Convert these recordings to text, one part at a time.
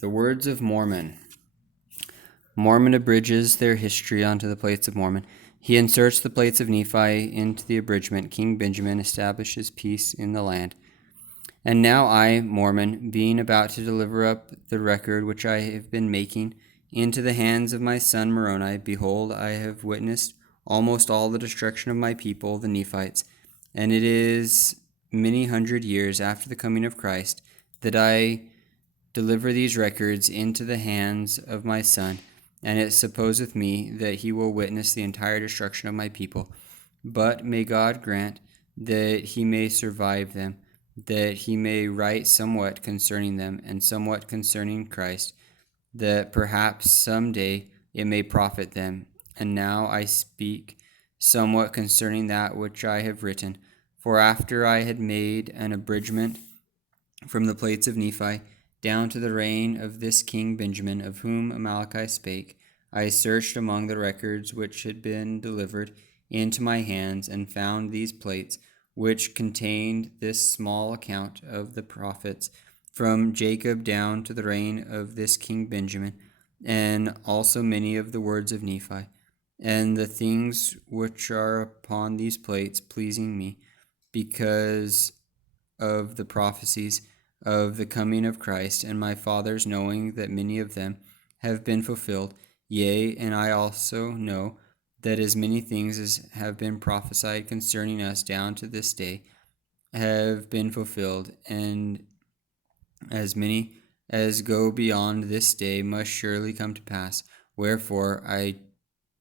The Words of Mormon. Mormon abridges their history onto the plates of Mormon. He inserts the plates of Nephi into the abridgment. King Benjamin establishes peace in the land. And now I, Mormon, being about to deliver up the record which I have been making into the hands of my son Moroni, behold, I have witnessed almost all the destruction of my people, the Nephites, and it is many hundred years after the coming of Christ that I deliver these records into the hands of my son, and it supposeth me that he will witness the entire destruction of my people. But may God grant that he may survive them, that he may write somewhat concerning them, and somewhat concerning Christ, that perhaps some day it may profit them. And now I speak somewhat concerning that which I have written. For after I had made an abridgment from the plates of Nephi down to the reign of this king Benjamin, of whom Amaleki spake, I searched among the records which had been delivered into my hands, and found these plates, which contained this small account of the prophets from Jacob down to the reign of this king Benjamin, and also many of the words of Nephi, and the things which are upon these plates pleasing me, because of the prophecies of the coming of Christ, and my fathers knowing that many of them have been fulfilled. Yea, and I also know that as many things as have been prophesied concerning us down to this day have been fulfilled, and as many as go beyond this day must surely come to pass. Wherefore I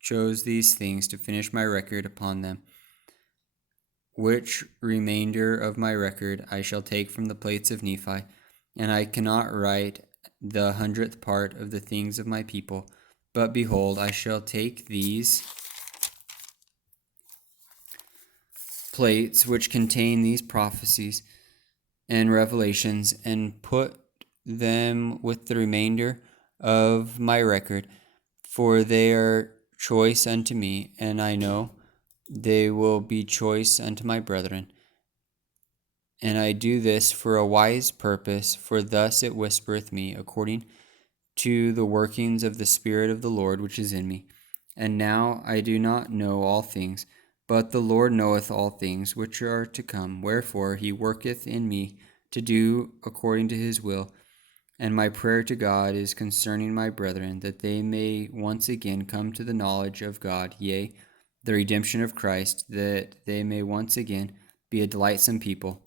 chose these things to finish my record upon them. Which remainder of my record I shall take from the plates of Nephi, and I cannot write the 100th part of the things of my people. But behold, I shall take these plates which contain these prophecies and revelations, and put them with the remainder of my record, for they are choice unto me, and I know they will be choice unto my brethren. And I do this for a wise purpose, for thus it whispereth me, according to the workings of the Spirit of the Lord which is in me. And now I do not know all things, but the Lord knoweth all things which are to come. Wherefore he worketh in me to do according to his will. And my prayer to God is concerning my brethren, that they may once again come to the knowledge of God, yea, the redemption of Christ, that they may once again be a delightsome people.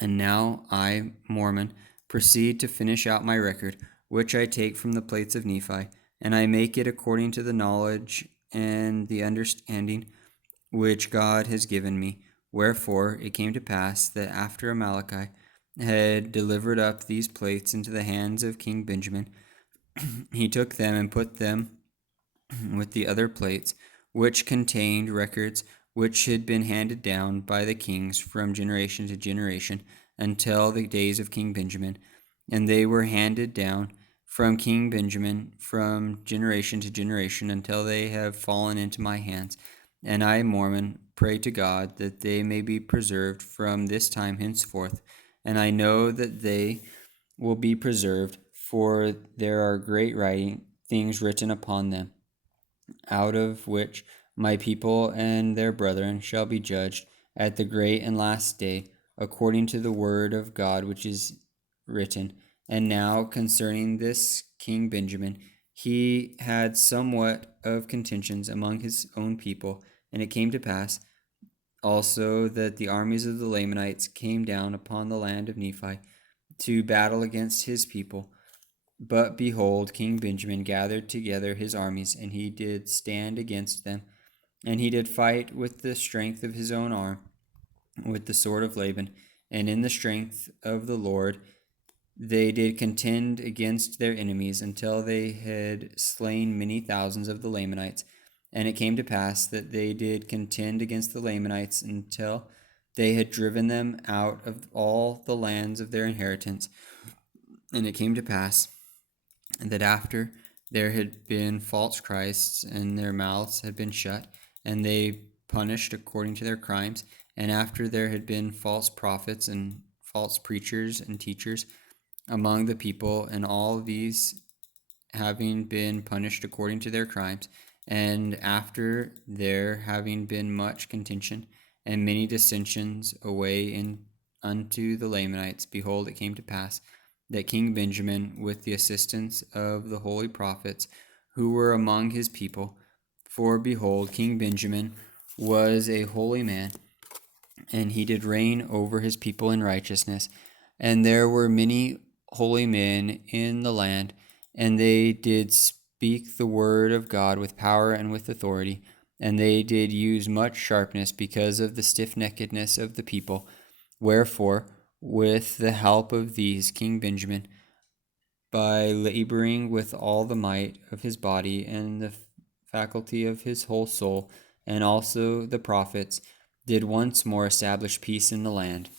And now I, Mormon, proceed to finish out my record, which I take from the plates of Nephi, and I make it according to the knowledge and the understanding which God has given me. Wherefore it came to pass that after Amaleki had delivered up these plates into the hands of King Benjamin, he took them and put them with the other plates, which contained records which had been handed down by the kings from generation to generation until the days of King Benjamin. And they were handed down from King Benjamin from generation to generation until they have fallen into my hands. And I, Mormon, pray to God that they may be preserved from this time henceforth. And I know that they will be preserved, for there are great things written upon them, out of which my people and their brethren shall be judged at the great and last day, according to the word of God which is written. And now concerning this King Benjamin, he had somewhat of contentions among his own people, and it came to pass also that the armies of the Lamanites came down upon the land of Nephi to battle against his people. But behold, King Benjamin gathered together his armies, and he did stand against them, and he did fight with the strength of his own arm, with the sword of Laban, and in the strength of the Lord they did contend against their enemies, until they had slain many thousands of the Lamanites. And it came to pass that they did contend against the Lamanites until they had driven them out of all the lands of their inheritance. And it came to pass that after there had been false Christs, and their mouths had been shut, and they punished according to their crimes, and after there had been false prophets and false preachers and teachers among the people, and all these having been punished according to their crimes, and after there having been much contention and many dissensions away in unto the Lamanites, behold, it came to pass that King Benjamin, with the assistance of the holy prophets who were among his people, for behold, King Benjamin was a holy man, and he did reign over his people in righteousness. And there were many holy men in the land, and they did speak the word of God with power and with authority. And they did use much sharpness because of the stiffneckedness of the people. Wherefore, with the help of these, King Benjamin, by laboring with all the might of his body and the faculty of his whole soul, and also the prophets, did once more establish peace in the land.